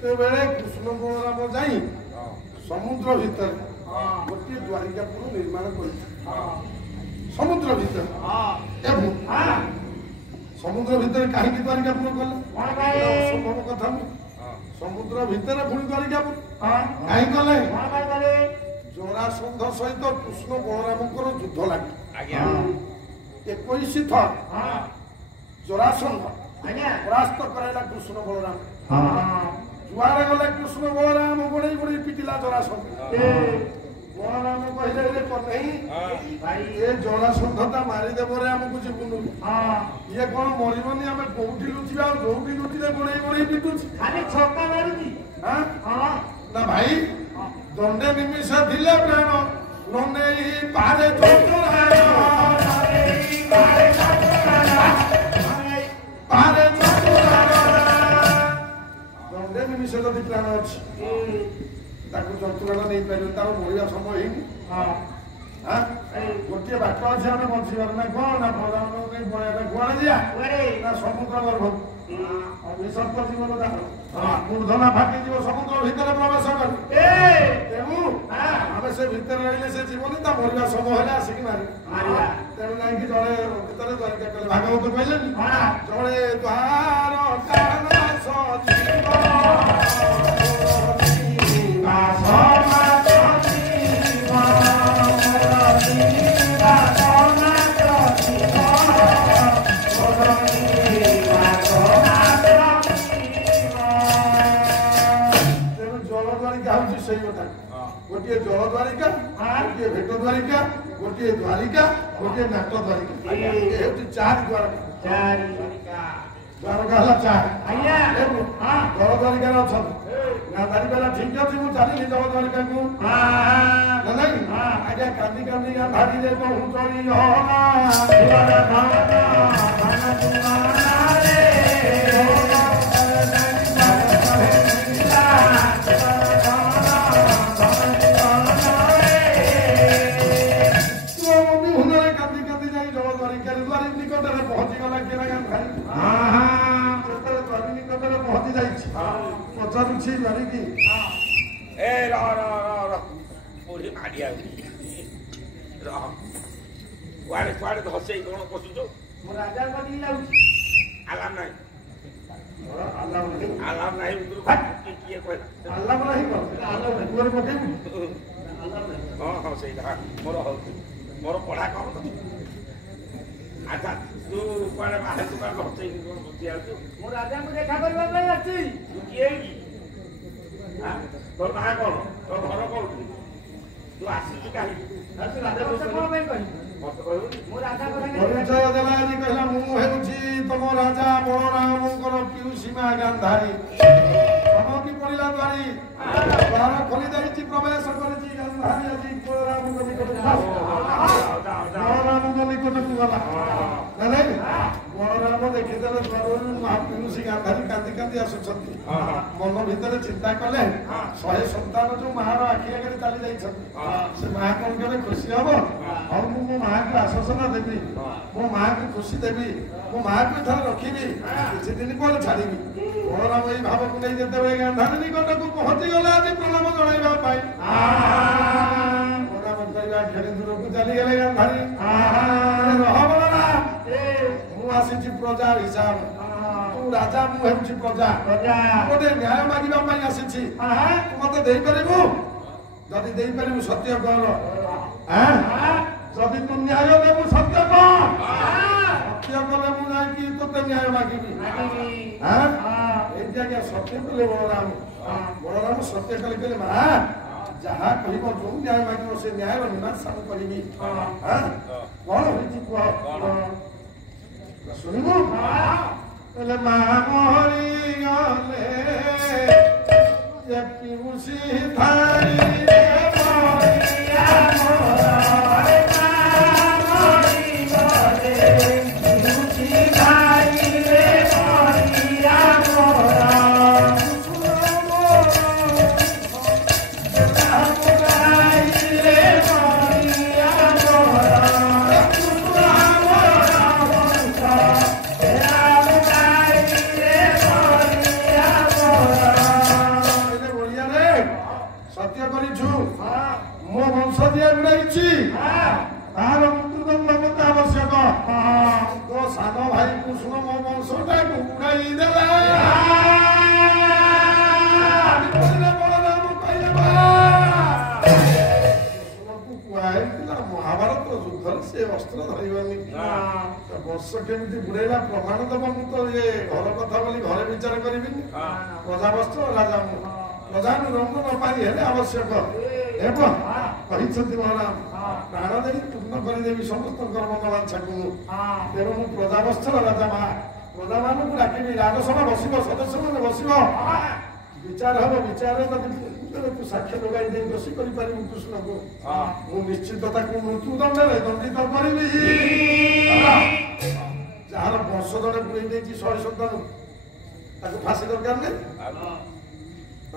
ଯେତେବେଳେ କୃଷ୍ଣ ବଳରାମ ଯାଇ ସମୁଦ୍ର ଭିତରେ ଗୋଟିଏ ଦ୍ୱାରିକାପୁର ନିର୍ମାଣ କରିଥିଲେ ସମୁଦ୍ର ଭିତରେ ସମୁଦ୍ର ଭିତରେ କାହିଁକି ଦ୍ୱାରିକାପୁର କଲେ ଅସମ୍ଭବ କଥା ନୁହେଁ ସମୁଦ୍ର ଭିତରେ ପୁଣି ଦ୍ୱାରିକାପୁର କାହିଁ କଲେ ଜରାସନ୍ଧ ସହିତ କୃଷ୍ଣ ବଳରାମଙ୍କର ଯୁଦ୍ଧ ଲାଗେ 21 ଥର ଜରାସନ୍ଧ ପରାସ୍ତ କରାଇଲା କୃଷ୍ଣ ବଳରାମ ଯୁଆଡେ ଗଲେ କୃଷ୍ଣ ବଳରାମ ଗୋଡେଇ ଗୋଡେଇ ପିଟିଲା ଜରାସନ୍ଧ ବଳରାମ କହିଲେ କହ୍ନେଇ ଏ ଜରାସନ୍ଧଟା ମାରିଦେବରେ ଆମକୁ ଯିବୁନୁ ଇଏ କଣ ମରିବନି ଆମେ କୋଉଠି ଲୁଚିବା ଆଉ ଯୋଉଠି ଲୁଚିଲେ ଗୋଡେଇ ଗୋଡେଇ ପିଟୁଛି ଖାଲି ଛକା ମାରୁଛି ନା ଭାଇ ଦଣ୍ଡେ ନିମିଷ ଥିଲେ ପ୍ରାଣ ନନେଇ ପାରେ ଦଣ୍ଡେ ନିମିଷ ଯଦି ପ୍ରାଣ ଅଛି ତାକୁ ଯନ୍ତ୍ରଣା ନେଇପାରିବ ତାର ମରିବା ସମୟ ହେଇନି ଗୋଟିଏ ବାଟ ଅଛି ଆମେ ବଞ୍ଚିବାର ନା କଣ ନା ପ୍ରଧାନମନ୍ତ୍ରୀ କୁଆଡେ ଯିବା ନା ସମୁଦ୍ର ଗର୍ଭ ଅଭିଶପ୍ତ ଜୀବନ ମୂର୍ଧନା ଫାଟିଯିବ ସମୁଦ୍ର ଭିତରେ ପ୍ରବେଶ କରି ତେଣୁ ଆମେ ସେ ଭିତରେ ରହିଲେ ସେ ଜୀବନି ତା ମରିବା ସମୟ ହେଲେ ଆସିକି ମାରିବା ତେଣୁ ଯାଇକି ଜଣେ ଭିତରେ ଦ୍ୱାରିକା କଲେ ଭାଗବତ କହିଲେନି ଜଣେ ଦ୍ୱାର गोटे जल द्वारिका गोटे भेट द्वारिका गोटे द्वारिका गोटे नाट द्वारिका चार द्वारका द्वारका है चार जल द्वारिका अच्छा दारिका ठीक अच्छे मुझे चली जल द्वारिका को नहीं आज्ञा कांदी कांदी भागी दे पहुंचली पचारुछि बारिकी ए रह रह रह रह पूरी मारिया रह कुआडे कुआडे धसई कोन पसुचो मो राजा बडी लाउछि आलाम नाही आलाम नाही उधर किए कहला आलाम नाही को आलाम कुआर पके हां हां सही था मोर पढ़ा कम तो अच्छा तू कुआडे बाहर तू का धसई कोन बतिया तू मो राजा को देखा करबा पई अछि तू किए की तोर ना कौन तो घर कौन तू आसी काहे राजा को पई कहि मत कहू मो राजा को परिचय देला जी कहला मु हेउची तम राजा बलरामकर पिउसीमा गांधारी समकी पड़िला द्वारी द्वार खोली दैछि प्रवेश करिछि गांधारी जी बलरामकर निकट बलरामकर निकट को गला नहीं बलराम देखिदेले द्वार महापिउसी गांधारी कांदी कांदी आसुछंती मन भितर चिंता कले 100 संतान जो महार आखि आगे चली जाइछंती से मां कोन केबे खुशी हबो और मु मां को आश्वासन देवी मो मां को खुशी देवी मो मां को थर रखीबी किछि दिन पर छाड़ीबी बलराम एई भाव को नै जेते बेले गांधारी निकट को पहुंची गला आज प्रणाम जणाइबा पाई बलराम करिया खेड़ी दूर को चली गेले गांधारी रह बलराम मु आसीछि प्रजा हिसाब तू राजा मु हेउछि प्रजा गोटे न्याय मागिबा पाई आसीछि तू मते देई परिबु जदि देई परिबु सत्य कहल जदि तू न्याय देबु सत्य कह सत्य कले मु जाई कि तोते न्याय मागिबी ए जगह सत्य कले बलराम सत्य कले मा जहाँ कहिब जो न्याय मागिब से न्याय मीमांसा करिबी कौन होइछि कह सुनिबु पहले महामोरी गले ये पिउसी थारी रे मोरिया मोरा रे महामोरी गले पिउसी थारी रे मोरिया मोरा ସେ ଅସ୍ତ୍ର ଧରିବନି ବର୍ଷ କେମିତି ବୁଡେଇଲା ପ୍ରମାଣ ଦେବ ମୁଁ ତ ଏ ଘର କଥା ବୋଲି ଘରେ ବିଚାର କରିବିନି ପ୍ରଜା ବସ୍ତ୍ର ରାଜା ମୁଁ ପ୍ରଜାନୁ ରଙ୍ଗ ନ ପାରି ହେଲେ ଆବଶ୍ୟକ ହେବ କହିଛନ୍ତି ମହାରାମ ପ୍ରାଣ ଦେଇ ପୂର୍ଣ୍ଣ କରିଦେବି ସମସ୍ତଙ୍କର ମନବାଞ୍ଛାକୁ ମୁଁ ତେଣୁ ମୁଁ ପ୍ରଜା ବସ୍ତ୍ର ରାଜା ମା ପ୍ରଜାମାନଙ୍କୁ ଡାକିବି ରାଜସଭା ବସିବ ସଦସ୍ୟମାନେ ବସିବ ବିଚାର ହବ ବିଚାରରେ ଯଦି ତୁ ସାକ୍ଷ୍ୟ ଯୋଗାଇ ଦେଇ ଦୋଷୀ କରିପାରିବୁ କୃଷ୍ଣକୁ ମୁଁ ନିଶ୍ଚିତ ତାକୁ ମୃତ୍ୟୁ ଦଣ୍ଡରେ ଦଣ୍ଡିତ କରିବି ଯାହାର ବଂଶ ଜଣେ ପୁରେଇ ଦେଇଛି 100 ସନ୍ତାନ ତାକୁ ଫାଶୀ ଦରକାର ନାହିଁ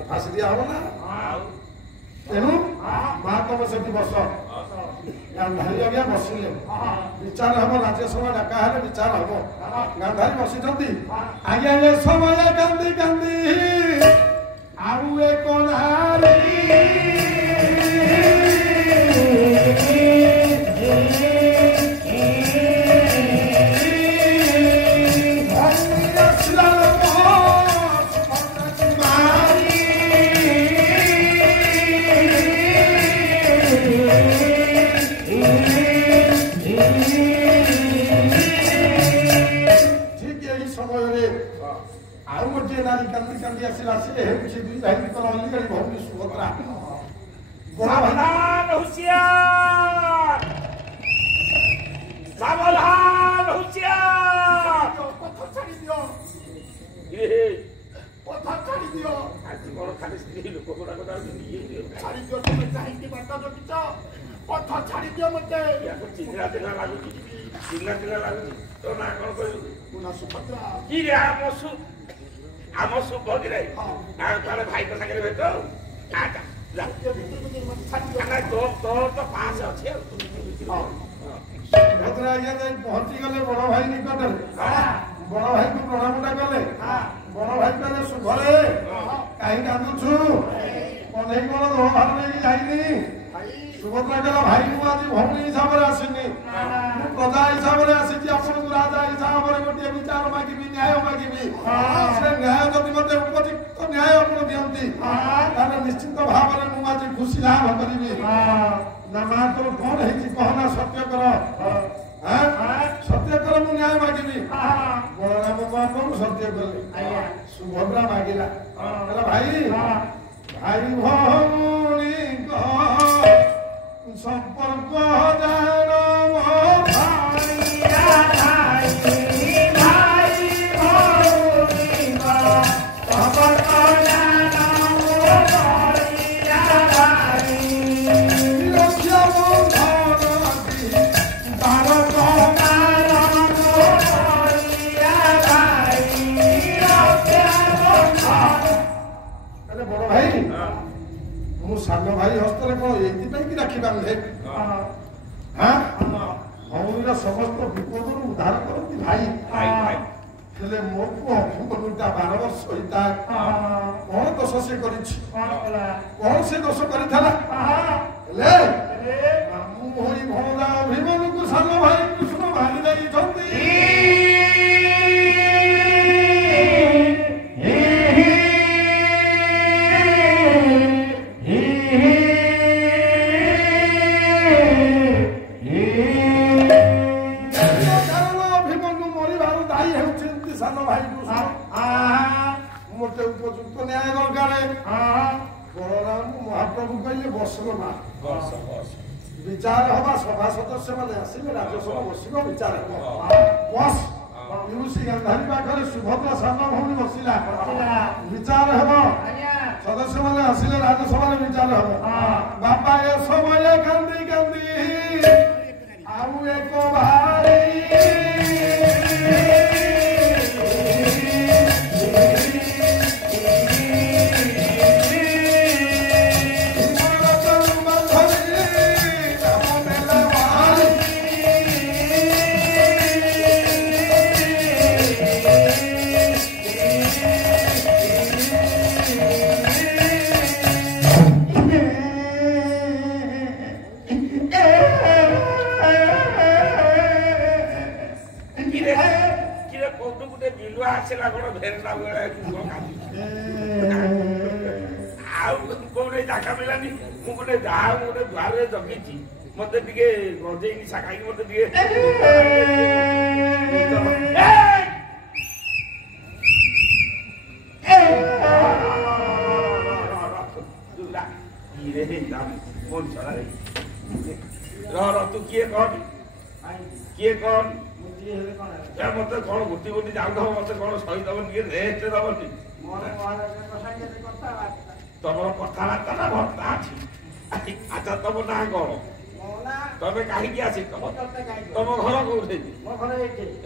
ଫାଶୀ ଦିଆ ହବ ନା ତେଣୁ ମା ତମେ ସେଠି ବସ ଗାନ୍ଧାରୀ ଆଜ୍ଞା ବସିଲେ ବିଚାର ହବ ରାଜ୍ୟସଭା ଡାକା ହେଲେ ବିଚାର ହବ ଗାନ୍ଧାରୀ ବସିଛନ୍ତି ଆଜ୍ଞା ଏ ସମୟ କାନ୍ଦି କାନ୍ଦି ଆଉ ଏକ ନାରୀ ଆଉ ଗୋଟିଏ ନାରୀ କାନ୍ଦି କାନ୍ଦି ଆସିଲା ସେ ହେଉଛି ଦୁଇ ଭାଇଙ୍କର ଅଲିଗାଳି ଭଉଣୀ ସୁଭଦ୍ରା ସାବଧାନ ହୁସିଆର ସାବଧାନ ହୁସିଆର ପଥ ଛାଡ଼ି ଦିଅ ପଥ ଛାଡ଼ି ଦିଅ ଆଜି କଣ ଖାଲି ସ୍ତ୍ରୀ ଲୋକ ଗୁଡାକ ଛାଡ଼ି ଦିଅ ତମେ କାହିଁକି ବାଟ ଜଗିଛ ପଥ ଛାଡ଼ି ଦିଅ ମତେ ଚିହ୍ନା ଚିହ୍ନା ଲାଗୁଛି ଚିହ୍ନା ଚିହ୍ନା ଲାଗୁଛି ତୋ ନାଁ କଣ କହିଲୁ ପୁନା ସୁଭଦ୍ରା କି ରେ ଆମ ସୁଭଦ୍ରା ତାହେଲେ ଭାଇଙ୍କ ସାଙ୍ଗରେ ଭେଟ ତୋର ତ ପାସ୍ ଅଛି ଆଉ ସୁଭଦ୍ରା ଆଜ୍ଞା ଯାଇ ପହଞ୍ଚିଗଲେ ବଡ ଭାଇ ନିକଟରେ ବଡ ଭାଇକୁ ପ୍ରଣାମଟା କଲେ ବଡ ଭାଇ କହିଲେ ଶୁଭରେ କାହିଁ କାନ୍ଦୁଛୁ କନେଇ କଣ ଦୋହାର ନେଇକି ଯାଇନି ସୁଭଦ୍ରା କହିଲା ଭାଇ ମୁଁ ଆଜି ଭଉଣୀ ହିସାବରେ ଆସିନି ମୁଁ ପ୍ରଜା ହିସାବରେ ଆସିଛି ଆପଣଙ୍କୁ ରାଜା ହିସାବରେ ଗୋଟିଏ ବିଚାର ମାଗିବି ନ୍ୟାୟ ମାଗିବି ସେ ନ୍ୟାୟ ଯଦି ମତେ ଉପଯୁକ୍ତ ନ୍ୟାୟ ଆପଣ ଦିଅନ୍ତି ତାହେଲେ ନିଶ୍ଚିତ ଭାବରେ ମୁଁ ଆଜି ଖୁସି ଲାଭ କରିବି ନା ମା ତୋର କଣ ହେଇଛି କହନା ସତ୍ୟ କର ସତ୍ୟ କର ମୁଁ ନ୍ୟାୟ ମାଗିବି ବଳରାମ ମହାପ୍ରଭୁ ସତ୍ୟ କଲେ ସୁଭଦ୍ରା ମାଗିଲା କହିଲା ଭାଇ ଭାଇ ଭଉଣୀଙ୍କ ସମ୍ପର୍କ ଜାଣ ବଡ ଭାଇ ମୁଁ ସାନ ଭାଇ ହସ୍ତରେ କଣ ଏଇଥିପାଇଁ କି ରାକ୍ଷୀ ବାନ୍ଧେ ଭଉଣୀର ସମସ୍ତ ବିପଦରୁ ଉଦ୍ଧାର କରନ୍ତି ଭାଇ ହେଲେ ମୋ ପୁଅ ଅକ୍ଷୁଟା 12 ବର୍ଷ ହେଇଥାଏ କଣ ଦୋଷ ସେ କରିଛି କଣ ସେ ଦୋଷ କରିଥିଲା ହେଲେ ମାମୁଁ ହୋଇ ଭଣଜା ଅଭିମନ୍ୟୁକୁ ସାନ ଭାଇ କୃଷ୍ଣ ମାରି ଦେଇଛନ୍ତି ମତେ ଉପଯୁକ୍ତ ନ୍ୟାୟ ଦରକାର ବଳରାମ ମହାପ୍ରଭୁ କହିଲେ ବସଲ ମା ବିଚାର ହବା ସଭା ସଦସ୍ୟ ମାନେ ଆସିଲେ ରାଜ୍ୟସଭା ବସିବ ବିଚାର ହବ ବସ ଗାନ୍ଧାରୀ ପାଖରେ ସୁଭଦ୍ରା ସାନ ଭଉଣୀ ବସିଲା ବିଚାର ହବ ସଦସ୍ୟ ମାନେ ଆସିଲେ ରାଜ୍ୟସଭାରେ ବିଚାର ହବ ବାପା ଏ ସମୟ କାନ୍ଦି କାନ୍ଦି ଆଉ ଏକ ଭାଇ ଆସିଲା କଣ ଭେରିଲା ବେଳେ ଆଉ କୋଉଠି ଜାଗା ମିଳାନି ମୁଁ ଗୋଟେ ଯାହା ଗୋଟେ ଦ୍ୱାରରେ ଜଗିଛି ମତେ ଟିକେ ଗଞ୍ଜେଇ ନିଶା ଖାଇକି ମତେ ଟିକେ ତୁ କିଏ କହ କିଏ କଣ ମତେ କଣ ଗୋଟି ଗୋଟି ଯାଉଥିବ ମତେ କଣ ସହିଦବନି ଟିକେ ରେଷ୍ଟ ଦବନି ତମର କଥାବାର୍ତ୍ତା ନା ଭର୍ତ୍ତା ଅଛି ଆଚ୍ଛା ତମ ନାଁ କଣ ତମେ କାହିଁକି ଆସିଛ ତମ ଘର କୋଉଠି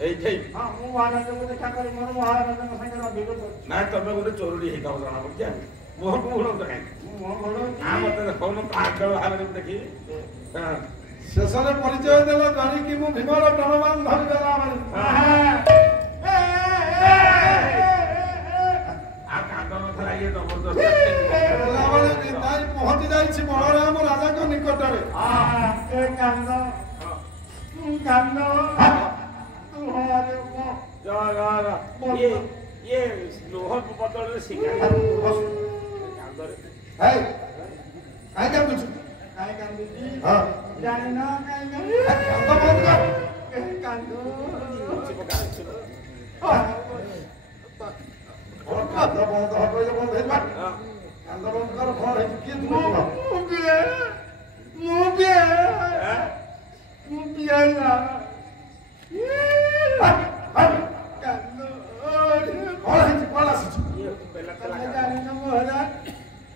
ଏଇଠି ନାଇଁ ତମେ ଗୋଟେ ଚୋରୁଡି ହେଇଥାଉ ଜଣା ପଡୁଛି ମୁହଁକୁ ଘୋଡ଼ଉଛ କାହିଁକି ମତେ ଦେଖଉନ ପ୍ରାଞ୍ଜଳ ଭାବରେ ଦେଖିବି ଶେଷରେ ପରିଚୟ ଦେଲ ଧରିକି ମୁଁ ଭୀମର ପ୍ରାଣବାନ ଧରିଦେଲା ପହଞ୍ଚି ଯାଇଛି ବଳରାମ ରାଜାଙ୍କ ନିକଟରେ ଲୁହ ବଦଳରେ ଶିକାର କାହିଁ କାନ୍ଦୁଛୁ ଜାଣିନ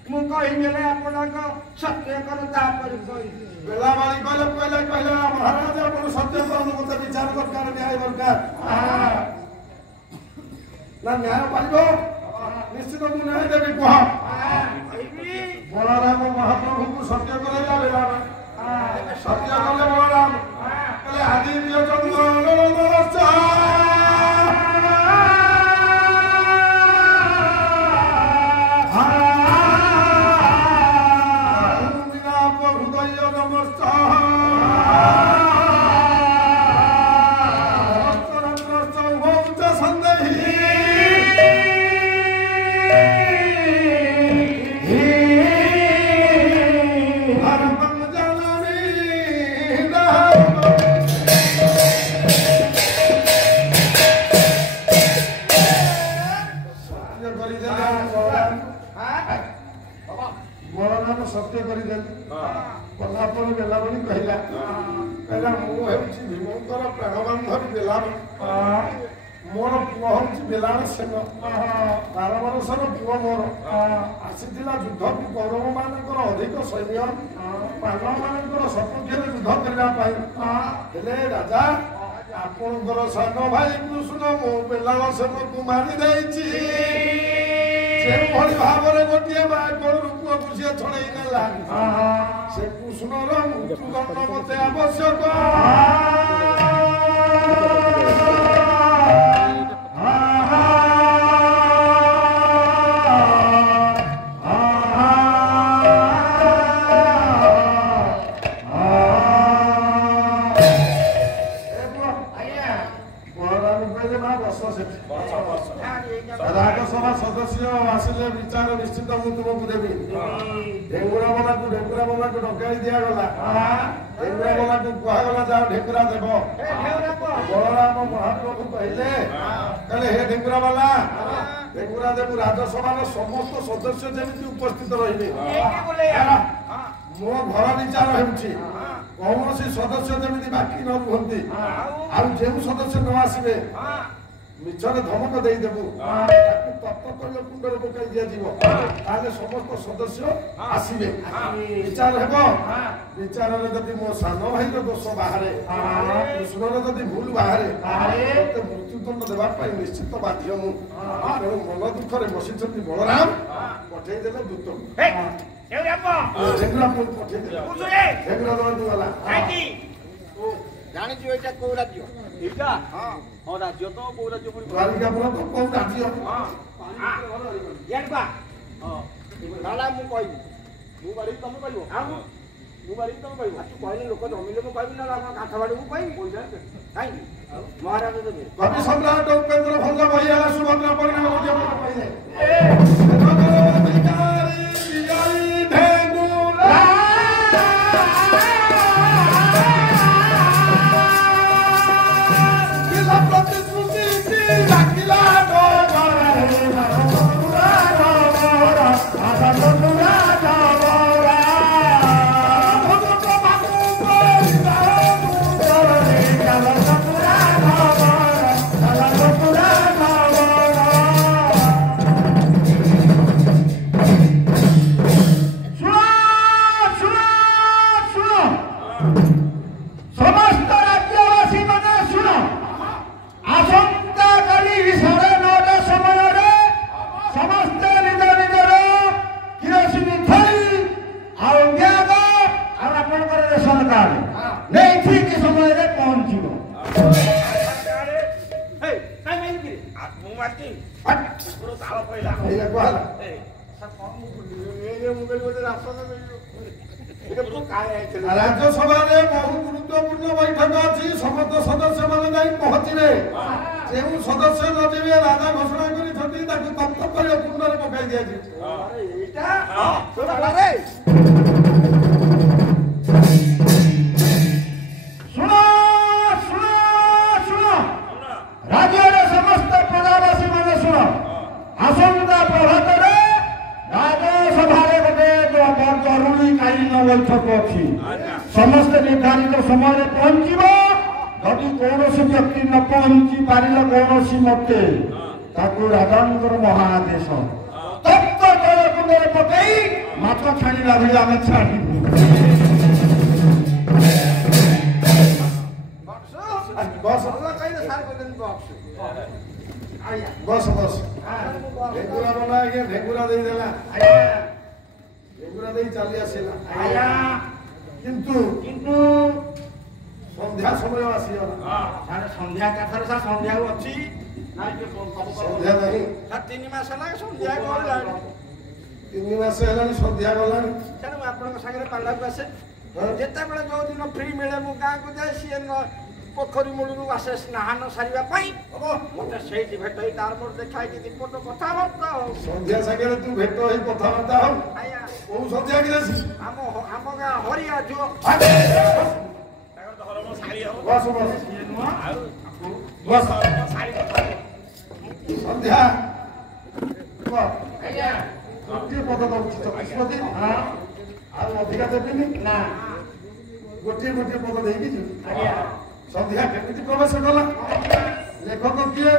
ମୁଁ କହିଦେଲେ ଆପଣଙ୍କ ସତ୍ୟ କର ତାପରେ କହିବି ବେଲାବାଳି କହିଲେ କହିଲେ ମହାରାଜ ଆପଣ ସତ୍ୟ କରନ୍ତୁ ମତେ ବିଚାର ଦରକାର ନ୍ୟାୟ ଦରକାର ନା ନ୍ୟାୟ ପାରିବ ନିଶ୍ଚିତ ମୁଁ ନ୍ୟାୟ ଦେବି କୁହ ବଳରାମ ମହାପ୍ରଭୁଙ୍କୁ ସତ୍ୟ କରେଇଲା ବେଲାବାଳି ସତ୍ୟ କଲେ ବଳରାମ କହିଲେ ଆଦି ଦିଅ ସତ୍ୟ କରିଦେଲେ କଲା ପରେ ବେଲାବଳି କହିଲା ମୁଁ ହେଉଛି ଭୀମଙ୍କର ପ୍ରାଣବାନ୍ଧବୀ ବେଲାବଳି ମୋର ପୁଅ ହେଉଛି ବେଲାଳ ସେନ 12 ବର୍ଷର ପୁଅ ମୋର ଆସିଥିଲା ଯୁଦ୍ଧକୁ କୌରବ ମାନଙ୍କର ଅଧିକ ସୈନ୍ୟ ପାଣ୍ଡବ ମାନଙ୍କର ସପକ୍ଷରେ ଯୁଦ୍ଧ କରିବା ପାଇଁ ହେଲେ ରାଜା ଆପଣଙ୍କର ସାନ ଭାଇ କୃଷ୍ଣ ମୋ ବେଲାଳ ସେନକୁ ମାରି ଦେଇଛି ସେଭଳି ଭାବରେ ଗୋଟିଏ ମାଙ୍କର ପୁଅକୁ ସିଏ ଛଡେଇ ନେଲା ସେ କୃଷ୍ଣର ମୃତ୍ୟୁଦଣ୍ଡ ମତେ ଆବଶ୍ୟକ ରାଜସଭା ସଦସ୍ୟ ଆସିଲେ ବିଚାର ନିଶ୍ଚିତ ମୁଁ ତୁମକୁ ଦେବି ଢେଙ୍ଗୁରା ବାଲାକୁ ଡକାଇ ଦିଆଗଲା ଢେଙ୍ଗୁରା ବାଲାକୁ କୁହାଗଲା ଯାଅ ଢେଙ୍ଗୁରା ଦେବ ବଳରାମ ମହାପ୍ରଭୁ କହିଲେ ହେ ଢେଙ୍ଗୁରା ବାଲା ଢେଙ୍ଗୁରା ଦେବୁ ରାଜସଭାର ସମସ୍ତ ସଦସ୍ୟ ଯେମିତି ଉପସ୍ଥିତ ରହିବେ ମୋ ଘର ବିଚାର ହେଉଛି କୌଣସି ସଦସ୍ୟ ଯେମିତି ବାକି ନ ରୁହନ୍ତି ଆଉ ଯେଉଁ ସଦସ୍ୟ ନ ଆସିବେ ମିଛରେ ଧମକ ଦେଇଦେବୁ ତାକୁ ତତ୍ତ୍ୱ କୁଣ୍ଡରେ ପକାଇ ଦିଆଯିବ ତାହେଲେ ସମସ୍ତ ସଦସ୍ୟ ଆସିବେ ବିଚାର ହେବ ବିଚାରରେ ଯଦି ମୋ ସାନ ଭାଇର ଦୋଷ ବାହାରେ କୃଷ୍ଣର ଯଦି ଭୁଲ ବାହାରେ ମତେ ମୃତ୍ୟୁଦଣ୍ଡ ଦେବା ପାଇଁ ନିଶ୍ଚିତ ବାଧ୍ୟ ମୁଁ ତେଣୁ ମନ ଦୁଃଖରେ ବସିଛନ୍ତି ବଳରାମ ପଠେଇଦେଲେ ଦୂତକୁ ଜାଣିଛୁ ଏଇଟା କୋଉ ରାଜ୍ୟ ଏଇଟା ହଁ ରାଜ୍ୟ ତ କୋଉ ରାଜ୍ୟ କୋଉ ରାଜ୍ୟ ନାଲା ମୁଁ କହିବି ମୁଁ ବାড়ি ତମେ କହିବ ମୁଁ ବାড়ି ତମେ କହିବ ତୁ କହିଲେ ଲୋକ ଜମିଲେ ମୁଁ କହିବି ନା ଆମ କାଠ ବାଡି ମୁଁ କହିବି ପଇସା କାହିଁକି ମହାରାଜ ଦେବେ କବି ସମ୍ରାଟ ଉପେନ୍ଦ୍ର ଭଞ୍ଜ ବହିଆଲା ସୁଭଦ୍ରା ପରିଣାମ କହିଲେ ରାଜ୍ୟସଭାରେ ବହୁ ଗୁରୁତ୍ୱପୂର୍ଣ୍ଣ ବୈଠକ ଅଛି ସମସ୍ତ ସଦସ୍ୟ ମାନେ ଯାଇ ପହଞ୍ଚିବେ ଯେଉଁ ସଦସ୍ୟ ନ ଯିବେ ରାଜା ଘୋଷଣା କରିଛନ୍ତି ତାକୁ ତପ୍ତ କରି କୁଣ୍ଡରେ ପକାଇ ଦିଆଯିବ ଶୁଣ ଶୁଣ ଶୁଣ ରାଜ୍ୟର ସମସ୍ତ ପ୍ରଜାବାସୀ ମାନେ ଶୁଣ ଆସନ୍ତା ପ୍ରଭାତରେ ରାଜ୍ୟସଭାରେ ଗୋଟେ ଜରୁରୀକାଳୀନ ବୈଠକ ଅଛି ସମସ୍ତେ ନିର୍ଦ୍ଧାରିତ ସମୟରେ ପହଞ୍ଚିବ ଯଦି କୌଣସି ବ୍ୟକ୍ତି ନ ପହଞ୍ଚି ପାରିଲ କୌଣସି ମତେ ତାକୁ ରାଜାଙ୍କର ମହାଆଦେଶ ତପ୍ତ ଜଳକୁଣ୍ଡରେ ପକାଇ ମାଛ ଛାଣିଲା ଭଳି ଆମେ ଛାଣିବୁ ବସ ବସ ବସ ଢେଙ୍ଗୁରା ବନା ଆଜ୍ଞା ଢେଙ୍ଗୁରା ଦେଇଦେଲା ଢେଙ୍ଗୁରା ଦେଇ ଚାଲି ଆସିଲା କିନ୍ତୁ କିନ୍ତୁ ସନ୍ଧ୍ୟା ସମୟ ଆସିଗଲା ସନ୍ଧ୍ୟା କାଥରେ ସାର୍ ସନ୍ଧ୍ୟାକୁ ଅଛି ସନ୍ଧ୍ୟା ନାହିଁ 3 ମାସ ହେଲା ସନ୍ଧ୍ୟା ଗଲାଣି 3 ମାସ ହେଲାଣି ସନ୍ଧ୍ୟା ଗଲାଣି ତେଣୁ ଆପଣଙ୍କ ସାଙ୍ଗରେ ପାଲାକୁ ଆସେ ଯେତେବେଳେ ଯୋଉଦିନ ଫ୍ରି ମିଳେ ମୁଁ ଗାଁକୁ ଯାଏ ସିଏ ପୋଖରୀ ମୂଳରୁ ଆସେ ସ୍ନାନ ସାରିବା ପାଇଁ ମତେ ସେଇଠି ଭେଟ ହେଇ ତାର ମୋର ଦେଖା ହେଇକି ଦିପଟ କଥାବାର୍ତ୍ତା ହଉ ସନ୍ଧ୍ୟା ସାଙ୍ଗରେ ତୁ ଭେଟ ହେଇ କଥାବାର୍ତ୍ତା ହଉ କୋଉ ସନ୍ଧ୍ୟା କି ଆସି ଆମ ଗାଁ ହରିଆ ଝୁଅ ବସ ବସ ବସ ସନ୍ଧ୍ୟା ଗୋଟିଏ ପଦ ଦଉଛି ଚତୁଷ୍ପତି ଆଉ ଅଧିକା ଦେବିନି ନା ଗୋଟିଏ ଗୋଟିଏ ପଦ ଦେଇକି ଯିବି ସନ୍ଧ୍ୟା କେମିତି ପ୍ରବେଶ କଲା ଲେଖକ କିଏ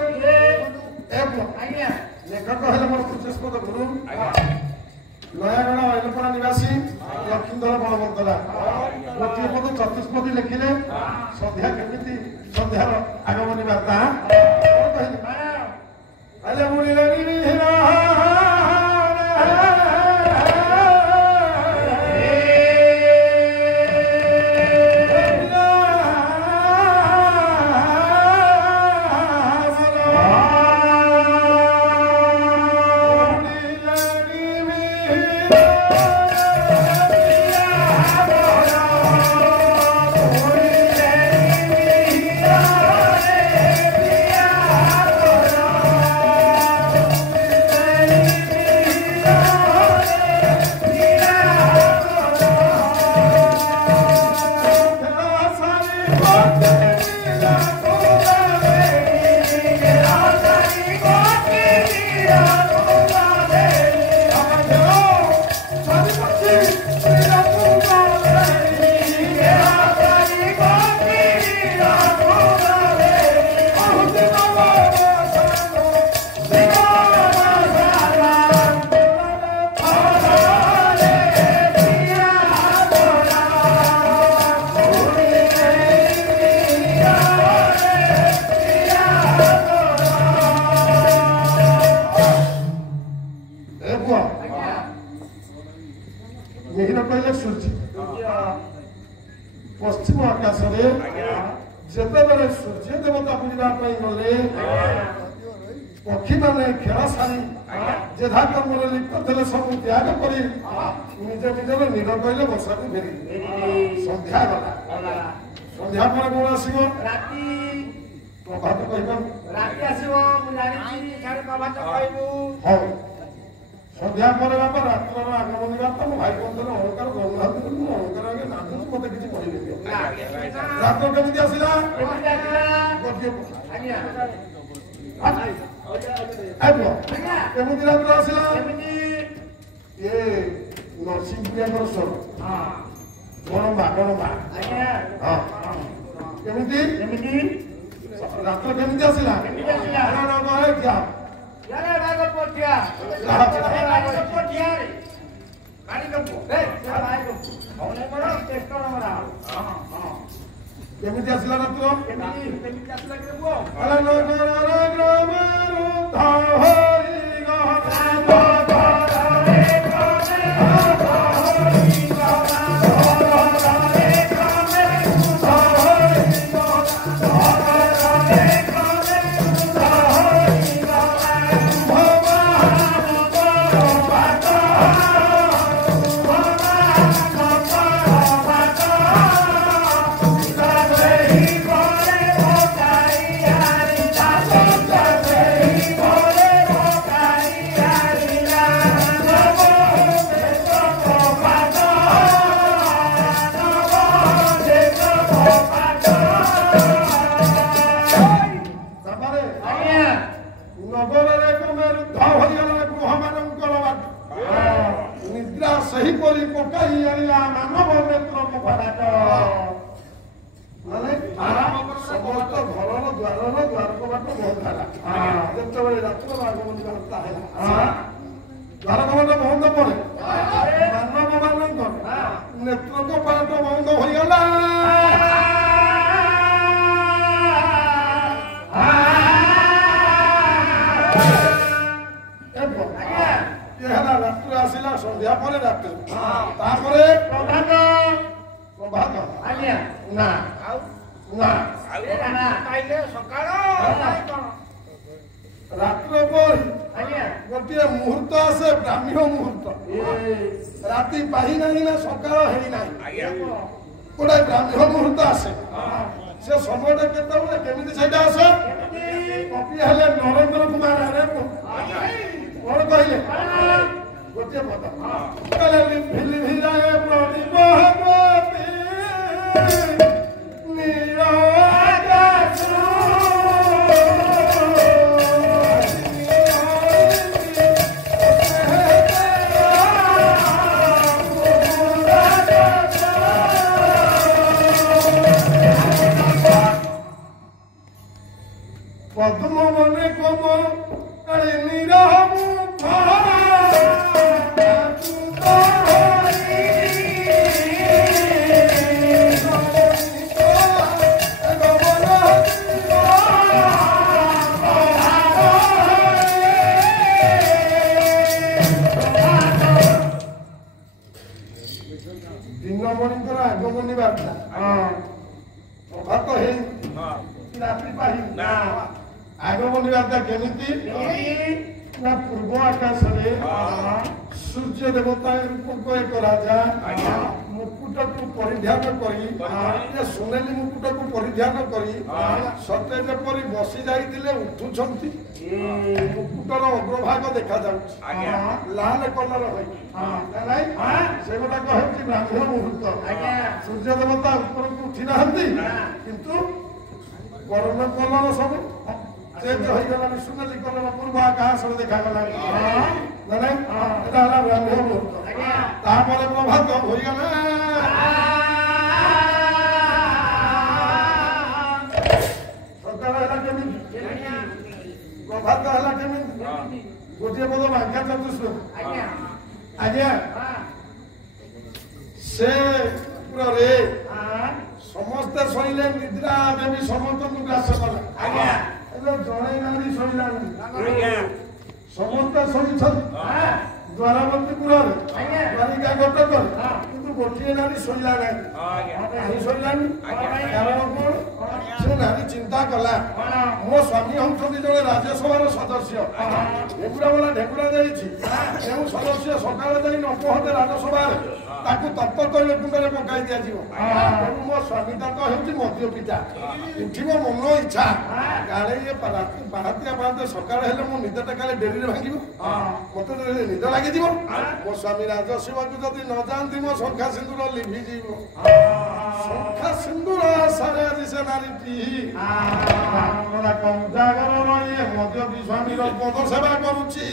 ଲେଖକ ହେଲେ ମୋର ଚତୁଷ୍ପଦ ଗୁରୁ ନୟାଗଡ଼ ଏଲପଡ଼ା ନିବାସୀ ଲକ୍ଷ୍ମୀଧର ବଳବନ୍ତରା ଗୋଟିଏ ପଦ ଚତୁଷ୍ପତି ଲେଖିଲେ ସନ୍ଧ୍ୟା କେମିତି ସନ୍ଧ୍ୟାର ଆଗମନୀ ବାର୍ତ୍ତା କହିଲେ ବୁଲିଲେ ପଶ୍ଚିମ ଆକାଶରେ ଯେତେବେଳେ ସୂର୍ଯ୍ୟ ଦେବତା ପୂଜିବା ପାଇଁ ଗଲେ ପକ୍ଷୀମାନେ ଖେଳ ସାରି ଯେଝା କର୍ମରେ ଲିପ୍ତ ଥିଲେ ସବୁ ତ୍ୟାଗ କରି ନିଜ ନିଜର ନିର କହିଲେ ବର୍ଷାକୁ ଫେରି ସନ୍ଧ୍ୟା ଗଲା ସନ୍ଧ୍ୟା ପରେ କଣ ଆସିବ ରାତି ପ୍ରଭାତ କହିବ ରାତି ଆସିବ ମୁଁ ଜାଣିଛି ସାଡେ ପ୍ରଭାତ କହିବୁ ହଉ ସନ୍ଧ୍ୟା ପରେ ବାପା ରାତ୍ରର ଆଗମନୀ ବାପା ମୋ ଭାଇ ବନ୍ଧୁର ଅଳଙ୍କାର ଗଙ୍ଗାଧର ମୁଁ ଅଳଙ୍କାର ଆଗେ ନାଚୁଛୁ ମତେ କିଛି କହିବେନି ରାତ୍ର କେମିତି ଆସିଲା କେମିତି ରାତ୍ର ଆସିଲା ଏ ନରସିଂହଙ୍କର ସ୍ୱର ଗଣବା ଗଣବା ହଁ କେମିତି ରାତ୍ର କେମିତି ଆସିଲା କେମିତି ଆସିଲା ରାତ୍ର ସେହିପରି ପକାଇ ଆଣିଲା ମାନବ ନେତ୍ର କବାଟ ମାନେ ସମସ୍ତ ଘରର ଦ୍ୱାର କବାଟ ବନ୍ଦ ହେଲା ଯେତେବେଳେ ରାତ୍ର ଆଗମନ ବାର୍ତ୍ତା ହେଲା ଦ୍ୱାର କବାଟ ବନ୍ଦ ପରେ ମାନବ ମାନଙ୍କର ନେତ୍ର କବାଟ ବନ୍ଦ ହୋଇଗଲା ହେଲା ରାତ୍ରି ଆସିଲା ସନ୍ଧ୍ୟା ପରେ ରାତ୍ରି ତାପରେ ପ୍ରଭାତ ଆଜ୍ଞା ନା ଆଉ ନା ଖାଇଲେ ସକାଳ ରାତ୍ର ପରେ ଆଜ୍ଞା ଗୋଟିଏ ମୁହୂର୍ତ୍ତ ଆସେ ବ୍ରାହ୍ମୀ ମୁହୂର୍ତ୍ତ ରାତି ପାହି ନାହିଁ ନା ସକାଳ ହେଇନାହିଁ ଗୋଟେ ବ୍ରାହ୍ମୀ ମୁହୂର୍ତ୍ତ ଆସେ ସେ ସମୟଟା କେତେବେଳେ କେମିତି ସେଇଟା ଆସେ କପି ହେଲେ ନରେନ୍ଦ୍ର କୁମାର ଆରେ କଣ କହିଲେ ଗୋଟିଏ ପଦ পদ্ম মনে কম নিরহমু ଦିନମଣିଙ୍କର ଆଗମନୀ ବାର୍ତ୍ତା ପ୍ରଭାତ ହେଇ ରାତ୍ରି ପାହି ଆଗମନୀ ବାର୍ତ୍ତା କେମିତି ନା ପୂର୍ବ ଆକାଶରେ ସୂର୍ଯ୍ୟ ଦେବତା ରୂପକ ଏକ ରାଜା ମୁକୁଟକୁ ପରିଧାନ କରି ସୁନେଲି ମୁକୁଟକୁ ପରିଧାନ କରି ସତେ ଯେପରି ବସି ଯାଇଥିଲେ ଉଠୁଛନ୍ତି ମୁକୁଟର ଅଗ୍ରଭାଗ ଦେଖାଯାଉଛି ଲାଲ କଲର ହୋଇଛି ସେଗୁଡାକ ହେଉଛି ବ୍ରାହ୍ମଣ ମୁହୂର୍ତ୍ତ ସୂର୍ଯ୍ୟ ଦେବତା ଉପରକୁ ଉଠି ନାହାନ୍ତି କିନ୍ତୁ ବର୍ଣ୍ଣ କଲର ସବୁ ଚେଞ୍ଜ ହୋଇଗଲାଣି ସୁନେଲି କଲର ପୂର୍ବ ଆକାଶରେ ଦେଖାଗଲାଣି ନାଇଁ ଏଟା ହେଲା ବ୍ରାହ୍ମଣ ମୁହୂର୍ତ୍ତ ତାପରେ ପ୍ରଭାତ ହୋଇଗଲା ସକାଳ ହେଲା କେମିତି ପ୍ରଭାତ ହେଲା କେମିତି ଗୋଟିଏ ପଦ ବାଙ୍କା ଚତୁଶ୍ଲୋକ ଆଜ୍ଞା ସେ ପୁରରେ ସମସ୍ତେ ଶୋଇଲେ ନିଦ୍ରା ଦେବୀ ସମସ୍ତଙ୍କୁ ଗ୍ରାସ କଲା ଜଣେ ନାରୀ ଶୋଇଲାନି ସମସ୍ତେ ଶୋଇଛନ୍ତି ଦ୍ୱାରବତୀପୁରରେ ବାଳିକା କଟକରେ କିନ୍ତୁ ଗୋଟିଏ ନାରୀ ଶୋଇଲା ନାହିଁ କାହିଁ ଶୋଇଲାନି କାରଣ କଣ ସେ ନାରୀ ଚିନ୍ତା କଲା ମୋ ସ୍ୱାମୀ ହଉଛନ୍ତି ଜଣେ ରାଜ୍ୟସଭାର ସଦସ୍ୟ ଢେଙ୍ଗୁରା ବାଲା ଢେଙ୍ଗୁରା ଯାଇଛି ଯେଉଁ ସଦସ୍ୟ ସକାଳେ ଯାଇ ନ ପହଞ୍ଚେ ରାଜ୍ୟସଭାରେ ତାକୁ ତତ୍ତ ତୈଳ କୁଣ୍ଡରେ ପକାଇ ଦିଆଯିବ ତେଣୁ ମୋ ସ୍ୱାମୀଟା ତ ହେଉଛି ମଦ୍ୟ ପିତା ଉଠିବ ମନ ଇଚ୍ଛା କାଳେ ଇଏ ପାହାତିଆ ପାହାତେ ସକାଳେ ହେଲେ ମୋ ନିଦଟା କାଳେ ଡେରିରେ ଭାଙ୍ଗିବ ମତେ ନିଦ ଲାଗିଯିବ ମୋ ସ୍ୱାମୀ ରାଜସେବାକୁ ଯଦି ନ ଯାଆନ୍ତି ମୋ ଶଙ୍ଖା ସିନ୍ଦୁର ଲିଭିଯିବ ଶଙ୍ଖା ସିନ୍ଦୁର ଆଶାରେ ଆଜି ସେ ନାରୀଟି ଜାଗର ଇଏ ମଦ୍ୟ ସ୍ୱାମୀର ପଦ ସେବା କରୁଛି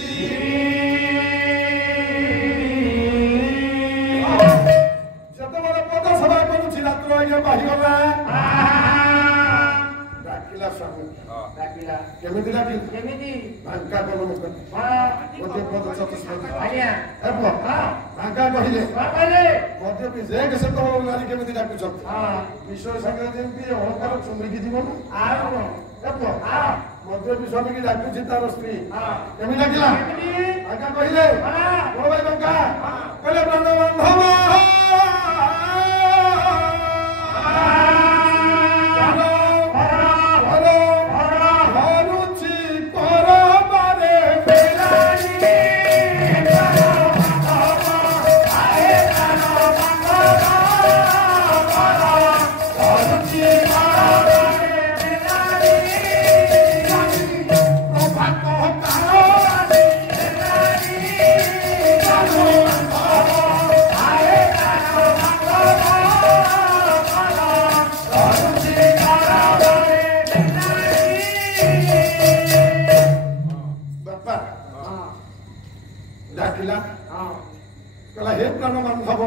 ଯେତେବେଳେ ପଦ ସେବା କରୁଛି ରାତ୍ର ଆଜ୍ଞା ବାହିଗଲା ଡାକିଲା ସ୍ୱାମୀ କେମିତି ଡାକିଲା ଭାଙ୍କା କଲମ ଗୋଟିଏ ପଦ ଚତୁଷ୍ପଦୀ ଭାଙ୍କା କହିଲେ ମଧ୍ୟ ବିଜେକ ସେତେବେଳେ ନାରୀ କେମିତି ଡାକୁଛନ୍ତି ବିଷୟ ସାଙ୍ଗରେ ଯେମିତି ଅଳଙ୍କାର ଚୁମ୍ବିକି ଯିବ ନା ମଧ୍ୟ ବି ସ୍ୱାମୀକି ଡାକୁଛି ତାର ସ୍ତ୍ରୀ କେମିତି ଡାକିଲା ଭାଙ୍କା କହିଲେ ମୋ ଭାଇ ଭାଙ୍କା କହିଲେ ପ୍ରାଣ ବାନ୍ଧବ Oh, କହିଲା ହେ ପ୍ରାଣ ବାନ୍ଧବ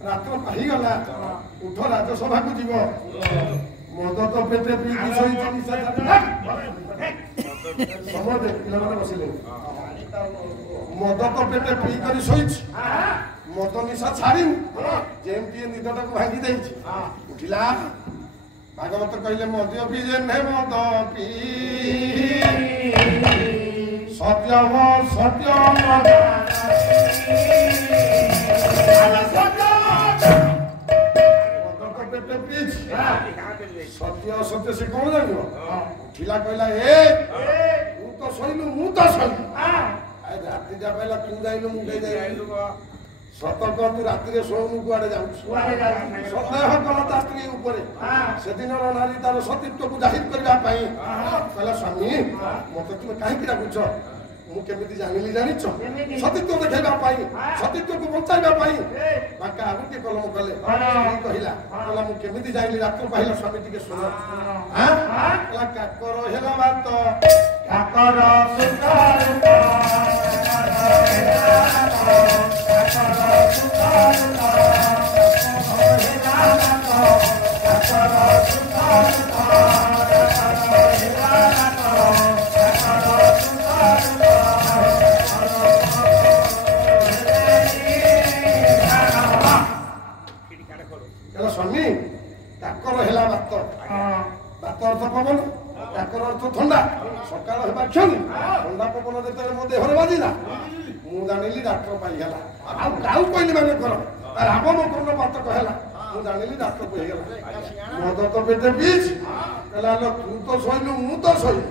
ରାତ୍ର ପାହିଗଲା ଉଠ ରାଜସଭାକୁ ଯିବ ମଦ ତ ପେଟେ ପିଇକି ଶୋଇଛି ନିଶା ସମସ୍ତେ ପିଲାମାନେ ବସିଲେ ମଦ ତ ପେଟେ ପିଇକରି ଶୋଇଛି ମଦ ନିଶା ଛାଡ଼ିନି ଯେମିତି ନିଦଟାକୁ ଭାଙ୍ଗି ଦେଇଛି ଉଠିଲା ଭାଗବତ କହିଲେ ମଦ ପି ଯେନେ ମଦ ପି ସତ୍ୟ ସତ୍ୟ ସତ୍ୟ ସତ୍ୟ ସେ କଣ ଜାଣିବ ଉଠିଲା କହିଲା ଏ ତୁ ତ ଶୋଇଲୁ ମୁଁ ତ ଶୋଇଲୁ ରାତିଟା କହିଲା ତୁ ଯାଇଲୁ ମୁଁ ଯାଇଲୁ ସତ କହ ତୁ ରାତିରେ ଶୋଉନୁ କୁଆଡେ ଯାଉଛୁ ସନ୍ଦେହ କଲ ତା ସ୍ତ୍ରୀ ଉପରେ ସେଦିନର ନାରୀ ତାର ସତୀତ୍ୱକୁ ଜାହିର କରିବା ପାଇଁ କହିଲା ସ୍ୱାମୀ ମତେ ତୁମେ କାହିଁକି ଡାକୁଛ ମୁଁ କେମିତି ଜାଣିଲି ଜାଣିଛ ସତୀତ୍ୱ ଦେଖେଇବା ପାଇଁ ସତୀତ୍ୱକୁ ବଞ୍ଚାଇବା ପାଇଁ ବାକା ଆଉ ଟିକେ କଲମ କଲେ କହିଲା କହିଲା ମୁଁ କେମିତି ଜାଣିଲି ରାତ୍ର ପାହିଲା ସ୍ୱାମୀ ଟିକେ ଶୁଣ କହିଲା କାକର ହେଲା ଭାତ କାକର ସ୍ୱାମୀ କାକର ହେଲା ଭାତ ଭାତ ଅର୍ଥ ପବନ କାକର ଅର୍ଥ ଥଣ୍ଡା ସକାଳ ହେବା କ୍ଷଣି ଥଣ୍ଡା ପବନ ଯେତେବେଳେ ମୋ ଦେହରେ ବାଜିଲା ମୁଁ ଜାଣିଲି ରାତ୍ର ପାଇଗଲା ଆଉ କାଉ କହିଲି ମାନେ କର ରାବଣ କର୍ଣ୍ଣ ପାତକ ହେଲା ମୁଁ ଜାଣିଲି ରାତ୍ର ପାଇଗଲା ମଦ ତ ପେଟେ ପିଇଛି କହିଲା ତୁ ତ ଶୋଇଲୁ ମୁଁ ତ ଶୋଇଲି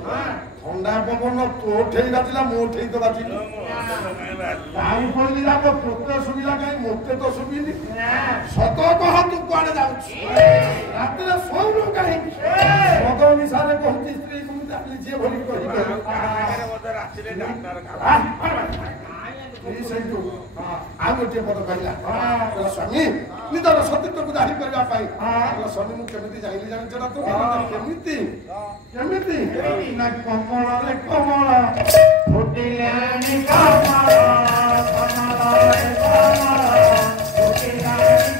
ଥଣ୍ଡା ପବନ ତୋ ଠେଇ ବାଜିଲା ମୋ ଠେଇ ତ ବାଜିଲି କାଉ କହିଲି ରାବ ତୋତେ ଶୁଭିଲା କାହିଁ ମୋତେ ତ ଶୁଭିନି ସତ କହ ତୁ କୁଆଡେ ଯାଉଛୁ ରାତିରେ ଶୋଉନୁ କାହିଁକି ମଦ ନିଶାରେ କହୁଛି ସ୍ତ୍ରୀକୁ ମୁଁ ଜାଣିଲି ଯିଏ ଭଳି କହିବେ ଆଉ ଗୋଟିଏ ପଦ କହିଲା ସ୍ୱାମୀ ନିଜର ସତୀତ୍ୱକୁ ଜାହିର କରିବା ପାଇଁ ସ୍ୱାମୀ ମୁଁ କେମିତି ଜାଣିଲି ଜାଣିଛ ନା ତୁ କେମିତି କେମିତି ନା କମଳରେ କମଳ ଫୁଟିଲାଣି କମଳ କମଳରେ କମଳ ଫୁଟିଲାଣି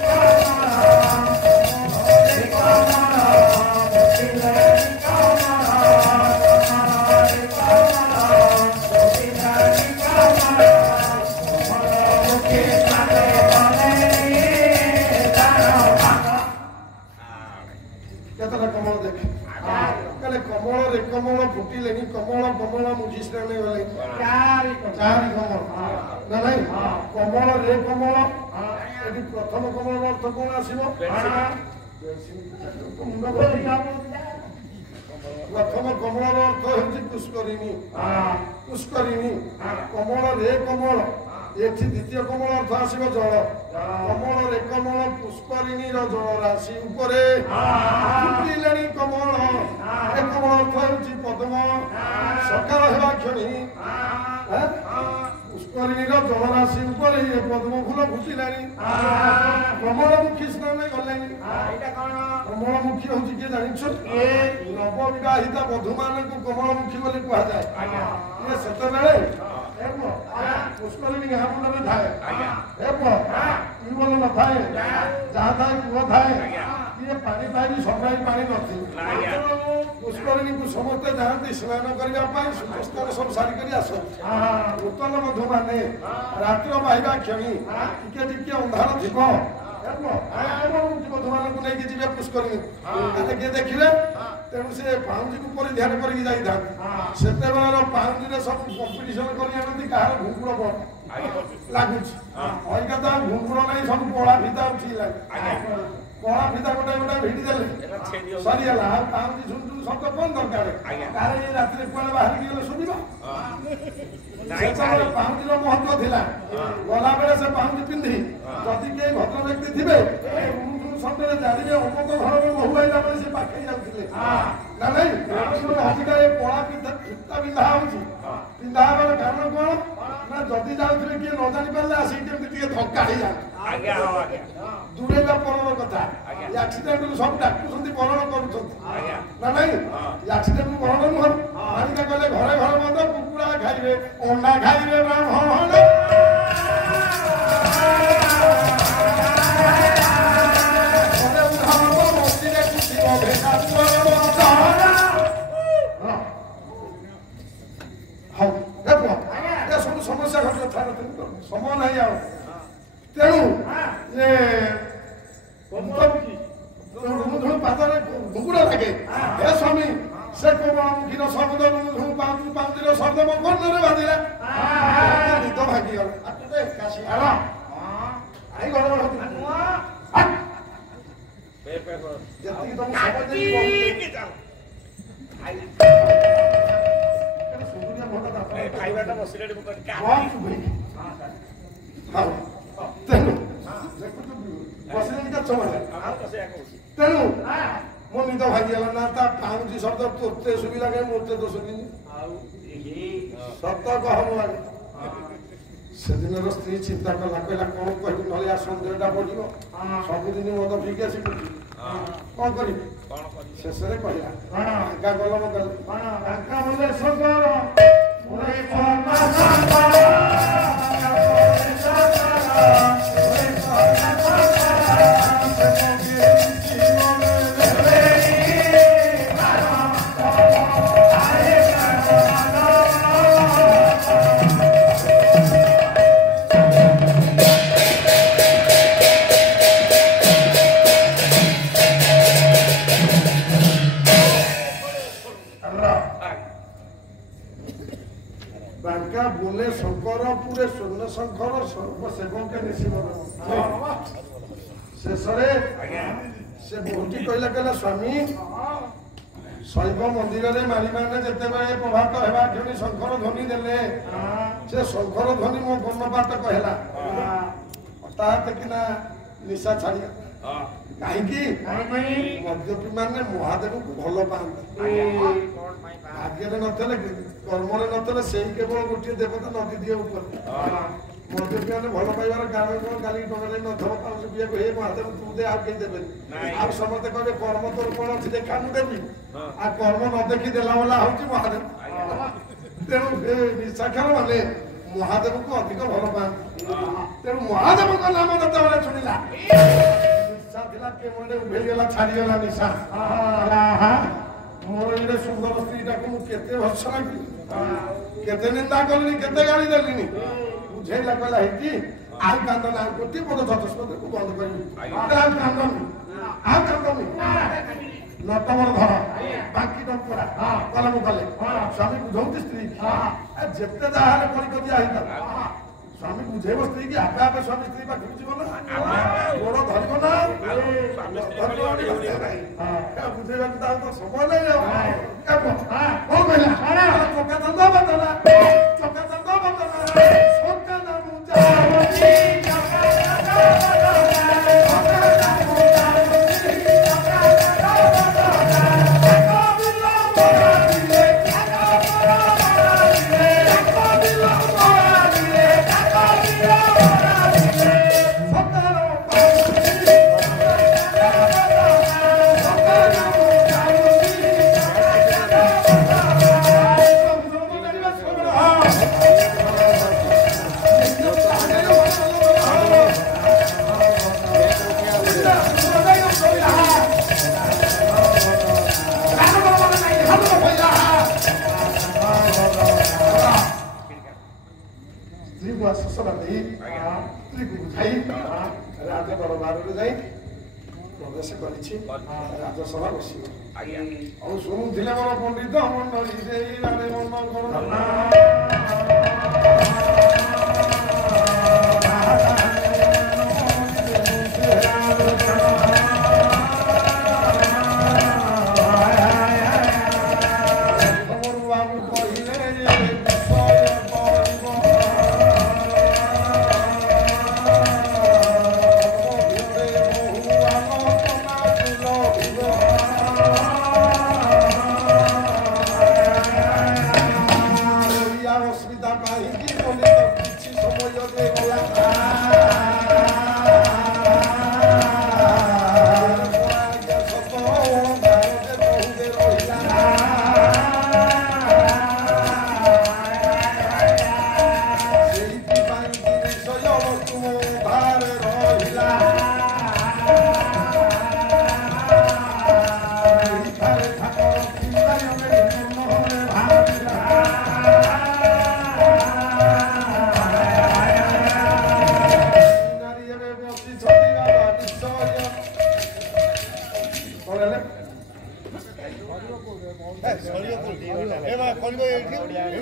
କମଳରେ କମଳ ଫୁଟିଲେନି କମଳ କମଳ ମୁଝି ଶ୍ରେଣୀ ଗଲେ ଚାରି କମଳ ନା ନାଇଁ କମଳ ରେ କମଳ ଏଠି ପ୍ରଥମ କମଳର ଅର୍ଥ କଣ ଆସିବ ପ୍ରଥମ କମଳର ଅର୍ଥ ହେଉଛି ପୁଷ୍କରିଣୀ ପୁଷ୍କରିଣୀ କମଳ ରେ କମଳ ଏଠି ଦ୍ୱିତୀୟ କମଳ ଅର୍ଥ ଆସିବ ଜଳ କମଳରେ କମଳ ପୁଷ୍କରିଣୀର ଜଳ ରାଶି ଉପରେ ଫୁଟିଲେଣି କମଳ ଏ କମଳ ଅର୍ଥ ହେଉଛି ପଦ୍ମ ସକାଳ ହେବା କ୍ଷଣି ପୁଷ୍କରିଣୀର ଜଳ ରାଶି ଉପରେ ଏ ପଦ୍ମ ଫୁଲ ଫୁଟିଲାଣି କମଳମୁଖୀ ସ୍ନାନ ଗଲେଣି କମଳମୁଖୀ ହଉଛି କିଏ ଜାଣିଛ ନବବିବାହିତା ବଧୂମାନଙ୍କୁ କମଳମୁଖୀ ବୋଲି କୁହାଯାଏ ସେତେବେଳେ ପୁଷ୍କରିଣୀ ଗାଁ ମୁଣ୍ଡରେ ଥାଏ ଟ୍ୟୁବଲ ନଥାଏ ଯାହା ଥାଏ କୂଅ ଥାଏ କିଏ ପାଣି ପାଇବି ସଫାଇ ପାଣି ନଥିବ ପୁଷ୍କରିଣୀକୁ ସମସ୍ତେ ଯାଆନ୍ତି ସ୍ନାନ କରିବା ପାଇଁ ସ୍ନାନ ସବୁ ସାରିକରି ଆସନ୍ତି ନୂତନ ବଧୂମାନେ ରାତ୍ର ବାହିବା କ୍ଷଣି ଟିକେ ଟିକେ ଅନ୍ଧାର ଥିବ ବଧୂମାନଙ୍କୁ ନେଇକି ଯିବେ ପୁଷ୍କରିଣୀ କିଏ ଦେଖିବେ ତେଣୁ ସେ ପାଉଁଜିକୁ ପରିଧାନ କରିକି ଯାଇଥାନ୍ତି ସେତେବେଳର ପାଉଁଜିରେ ସବୁ କମ୍ପିଟିସନ କରି ଆଣନ୍ତି କାହାର ଘୁଙ୍ଗୁର ଲାଗୁଛି ଅଇକା ତ ଘୁଙ୍ଗୁର ନାହିଁ ସବୁ କଳା ଫିତା ଉଠିଲାଣି କଳା ଫିତା ଗୋଟେ ଗୋଟେ ଭିଡ଼ି ଦେଲେ ସରିଗଲା ଆଉ ପାଉଁଜି ଝୁଣଝୁଣ ଶବ୍ଦ କଣ ଦରକାର କାହାର ଏଇ ରାତିରେ କୁଆଡେ ବାହାରିକି ଗଲେ ଶୁଣିବ ସେତେବେଳେ ପାଉଁଜିର ମହତ୍ଵ ଥିଲା ଗଲାବେଳେ ସେ ପାଉଁଜି ପିନ୍ଧି ଯଦି କେହି ଭଦ୍ର ବ୍ୟକ୍ତି ଥିବେ ଶବ୍ଦରେ ଜାଣିବେ ଅମକ ଘରର ବହୁ ଆଇଲା ବେଳେ ସେ ପାଖେଇ ଯାଉଥିଲେ ନା ନାଇଁ ଆଜିକା ଏ କଳା ଫିତା ବିନ୍ଧା ହଉଛି ପିନ୍ଧା ହେବାର କାରଣ କଣ ନା ଯଦି ଯାଉଥିଲେ କିଏ ନ ଜାଣି ପାରିଲେ ଆସିକି କେମିତି ଟିକେ ଧକ୍କା ହେଇଯାନ୍ତି ଦୂରେଇବା ପରର କଥା ଆକ୍ସିଡେଣ୍ଟକୁ ସବୁ ଡାକୁଛନ୍ତି ବରଣ କରୁଛନ୍ତି ନା ନାଇଁ ଆକ୍ସିଡେଣ୍ଟ ବରଣ ନୁହଁ ମାନିକା କହିଲେ ଘରେ ଘରେ ମଧ୍ୟ କୁକୁଡ଼ା ଖାଇବେ ଅଣ୍ଡା ଖାଇବେ ବ୍ରାହ୍ମଣ ତେଣୁ ପାଦରେ ଘୁଙ୍ଗୁଡା ଲାଗେ ହେ ସ୍ୱାମୀ ସେ କୋମଳମୁଖୀର ଶବ୍ଦ ପାଉଁଜିର ଶବ୍ଦ ମୋ କର୍ଣ୍ଣରେ ବାଜିଲା ନିଦ ଭାଙ୍ଗିଗଲା ଆଇ ଗଡ଼ ଯେତିକି ତମକୁ ସମୟ ଦେବି ଖାଇବାଟା ବସିଲେ ତେଣୁ ମୋ ନିଦ ଭାଙ୍ଗିଗଲା ନା ତା ପାଉଁଜି ଶବ୍ଦ ତୋତେ ଶୁଭିଲା କାହିଁ ମୋତେ ତ ଶୁଭିନି ସତ କହ ମୋ ଆଗେ ସେଦିନର ସ୍ତ୍ରୀ ଚିନ୍ତା କଲା କହିଲା କଣ କହିବି ନହେଲେ ଆ ସନ୍ଦେହଟା ପଡିବ ସବୁଦିନ ମଦ ପିଇକି ଆସି କଣ କରିବି ଶେଷରେ କହିଲା ଆଙ୍କା ଗଲ ମତେ ଆଙ୍କା ବୋଲେ ସଦର बोले शंकरपुरे स्वर्ण शंकर सर्वसेवक शेषे से बहुटी कहला कहला स्वामी शैव मंदिर में मारी मैंने जिते प्रभात होगा क्षणी शंकर ध्वनि देले से शंकर ध्वनि मो कर्णपात कहला हठात किना निशा छाड़ी कहीं मद्यपी मैंने महादेव को भल पाते भाग्य नथिले कर्म नथिले से केवल गोटे देवता नदी दिए मद्यपी मैंने भल पाइबार कारण कौन काली टंका नथब पाँच रुपया हे महादेव तू दे आगे देवे आ समस्ते कहे कर्म तोर कौन अच्छी देखा मुझे देवी आ कर्म न देखी देला वाला हूँ महादेव तेणु निशाक्षर माने महादेव को अधिक भल पाते तेणु महादेव नाम जो शुणिला छाड़ीगला निशा मोर ये सुंदर स्त्रीटा को केते भर्ष लगी केते निंदा कली केते गाड़ी देली बुझेला कहला हेती आ कांदना गोटी पद चतुष्पद को बंद करी कांदनी नटवर धर बाकी टंकरा कलम कले स्वामी बुझौती स्त्री जेते जाहाले करी कदी आइता स्वामी बुझेब स्त्री की आपे आपे स्वामी स्त्री पाखु जीव ना गोड़ धरिब ना बुझेबा तो समय नहीं कौन कहला चका चंदा बतला चका चंदा बतला सोका ना मुजा राजसभा बस शुणुले मोर पंडित मंडली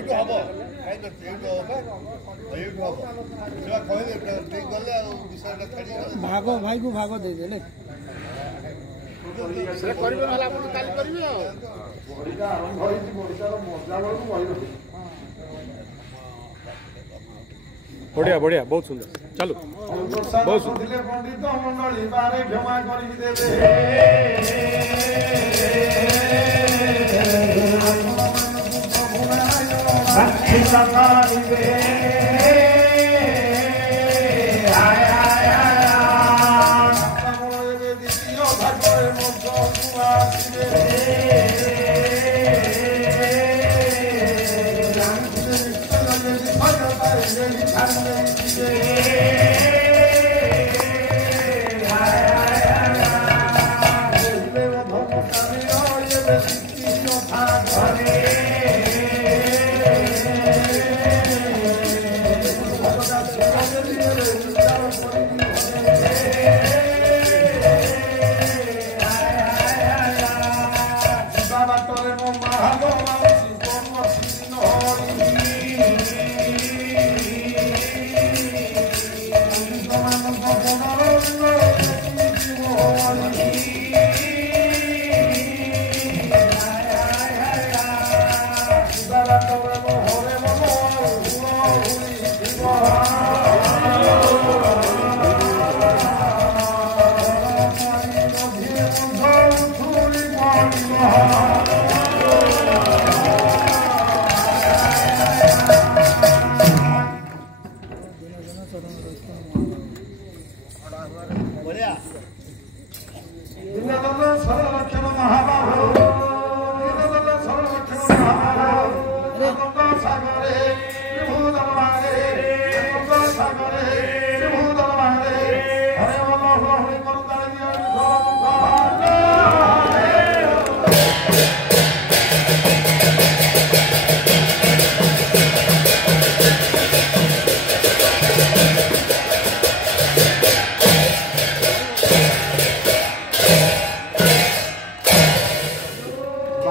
ଏଇଠୁ ହବ କାଇଁ କରୁଛି ଏଇଠୁ ହବ ଏଇଠୁ ହବ ସେଟା କହିଲେ ଠିକ ଗଲେ ଆଉ ବିଷୟଟା ଛାଡ଼ିଗଲେ ଭାଗ ଭାଇକୁ ଭାଗ ଦେଇଦେଲେ ସେଟା କରିବେ ନହେଲେ ଆପଣ କାଲି କରିବେ ଆଉ ବହିଟା ଆରମ୍ଭ ହେଇଛି ବହିଟାର ମଜା ବେଳକୁ ବହି ରହୁଛି बढ़िया बढ़िया बहुत सुंदर चलो बहुत सुंदर पंडित मंडली बारे क्षमा करी देवे ବଢିଆ